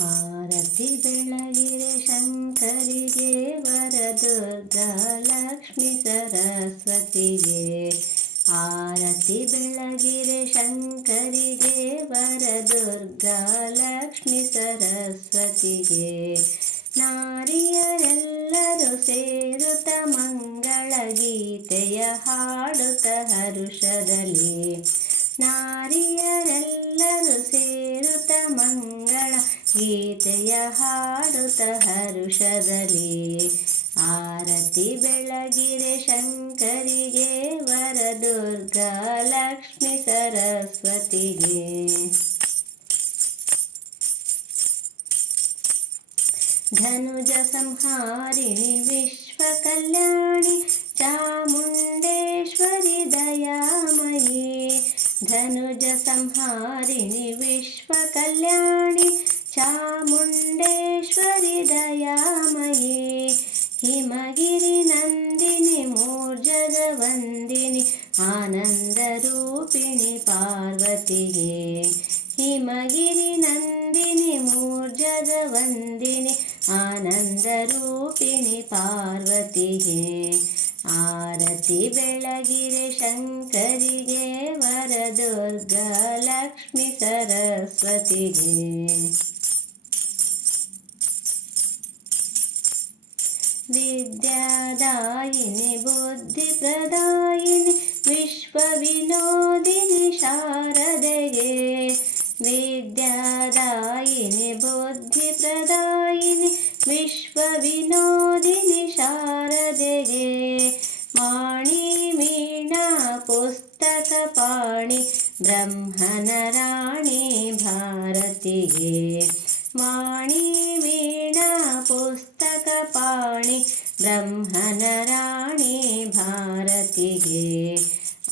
ಆರತಿ ಬೆಳಗಿರೆ ಶಂಕರಿಗೆ ವರದುರ್ಗಾ ಲಕ್ಷ್ಮೀ ಸರಸ್ವತಿಗೆ. ಆರತಿ ಬೆಳಗಿರೆ ಶಂಕರಿಗೆ ವರದುರ್ಗಾ ಲಕ್ಷ್ಮೀ ಸರಸ್ವತಿಗೆ. ನಾರಿಯರೆಲ್ಲರೂ ಸೇರುತ್ತ ಮಂಗಳ ಗೀತೆಯ ಹಾಡುತ್ತ ಹರುಷದಲ್ಲಿ. ನಾರಿಯರೆಲ್ಲರೂ ಸೇರುತ್ತ ಮಂಗಳ ಗೀತೆಯ ಹಾಡುತ್ತ ಹರುಷದಲ್ಲಿ. ಆರತಿ ಬೆಳಗಿರೆ ಶಂಕರಿಗೆ ವರದುರ್ಗಾ ಲಕ್ಷ್ಮೀ ಸರಸ್ವತಿಗೆ. ಧನುಜ ಸಂಹಾರಿಣಿ ವಿಶ್ವ ಕಲ್ಯಾಣಿ ಚಾಮುಂಡೇಶ್ವರಿ ದಯಾಮಯಿ. ಧನುಜ ಸಂಹಾರಿಣಿ ವಿಶ್ವ ಕಲ್ಯಾಣಿ ಚಾಮುಂಡೇಶ್ವರಿ ದಯಾಮಯಿ. ಹಿಮಗಿರಿ ನಂದಿನಿ ಮೂರ್ಜದ ವಂದಿನಿ ಆನಂದ ರೂಪಿಣಿ ಪಾರ್ವತಿಗೆ. ಹಿಮಗಿರಿ ನಂದಿನಿ ಮೂರ್ಜದ ವಂದಿನಿ ಆನಂದ ರೂಪಿಣಿ ಪಾರ್ವತಿಗೆ. ಆರತಿ ಬೆಳಗಿರೆ ಶಂಕರಿಗೆ ವರದುರ್ಗಾ ಲಕ್ಷ್ಮೀ ಸರಸ್ವತಿಗೆ. ವಿದ್ಯಾದಾಯಿನಿ ಬುದ್ಧಿ ಪ್ರದಾಯಿನಿ ವಿಶ್ವ ವಿನೋದಿನಿ ಶಾರದೆಗೆ. ವಿದ್ಯಾದಾಯಿನಿ ಬುದ್ಧಿ ಪ್ರದಾಯಿನಿ ವಿಶ್ವ ವಿನೋದಿನಿ ಶಾರದೆಗೆ. ವಾಣಿ ವೀಣಾ ಪುಸ್ತಕ ಪಾಣಿ ಬ್ರಹ್ಮನ ರಾಣಿ ಭಾರತಿಗೆ. ವಾಣಿ ವೀಣಾ ಪುಸ್ತಕ ಪಾಣಿ ಬ್ರಹ್ಮನ ರಾಣಿ ಭಾರತಿಗೆ.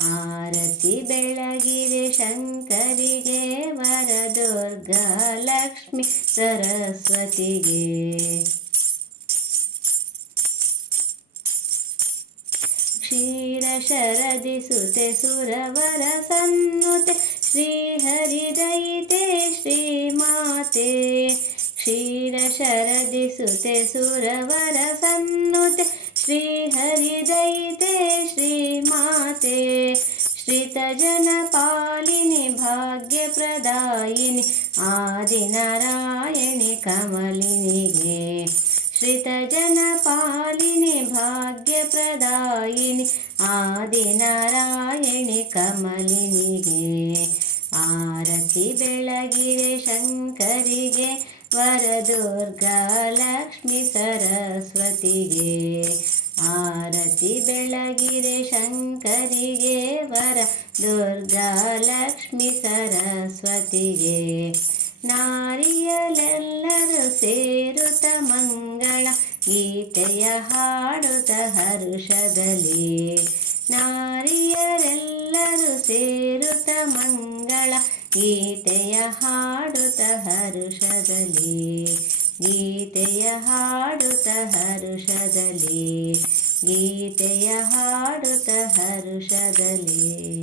ಆರತಿ ಬೆಳಗಿರೆ ಶಂಕರಿಗೆ ವರದುರ್ಗಾ ಲಕ್ಷ್ಮೀ ಸರಸ್ವತಿಗೆ. ಕ್ಷೀರ ಶರದಿ ಸುತೆ ಸುರವರ ಸನ್ನುತೆ ಶ್ರೀಹರಿದಯಿತೆ ಶ್ರೀಮಾತೆ. ಕ್ಷೀರ ಶರದಿ ಸುತೆ ಸುರವರ ಸನ್ನುತೆ ಶ್ರೀಹರಿದಯಿತೆ ಶ್ರೀಮಾತೆ. ಶ್ರಿತಜನ ಪಾಲಿನಿ ಭಾಗ್ಯ ಪ್ರದಾಯಿನಿ ಆದಿನಾರಾಯಣಿ ಕಮಲಿನಿಗೆ. ಶ್ರಿತಜನ ಪಾಲಿನಿ ಭಾಗ್ಯ ಪ್ರದಾಯಿನಿ ಆದಿನಾರಾಯಣಿ ಕಮಲಿನಿಗೆ. ಆರತಿ ಬೆಳಗಿರೆ ಶಂಕರಿಗೆ ವರದುರ್ಗಾ ಲಕ್ಷ್ಮೀ ಸರಸ್ವತಿಗೆ. ಆರತಿ ಬೆಳಗಿರೆ ಶಂಕರಿಗೆ ವರದುರ್ಗಾ ಲಕ್ಷ್ಮೀ ಸರಸ್ವತಿಗೆ. ನಾರಿಯರೆಲ್ಲರೂ ಸೇರುತ್ತ ಮಂಗಳ ಗೀತೆಯ ಹಾಡುತ್ತ ಹರುಷದಲ್ಲಿ. ನಾರಿಯರೆಲ್ಲರೂ ಸೇರುತ್ತ ಮಂಗಳ ಗೀತೆಯ ಹಾಡುತ್ತ ಹರುಷದಲ್ಲಿ. ಗೀತೆಯ ಹಾಡುತ್ತ ಹರುಷದಲ್ಲಿ. ಗೀತೆಯ ಹಾಡುತ್ತ ಹರುಷದಲ್ಲಿ.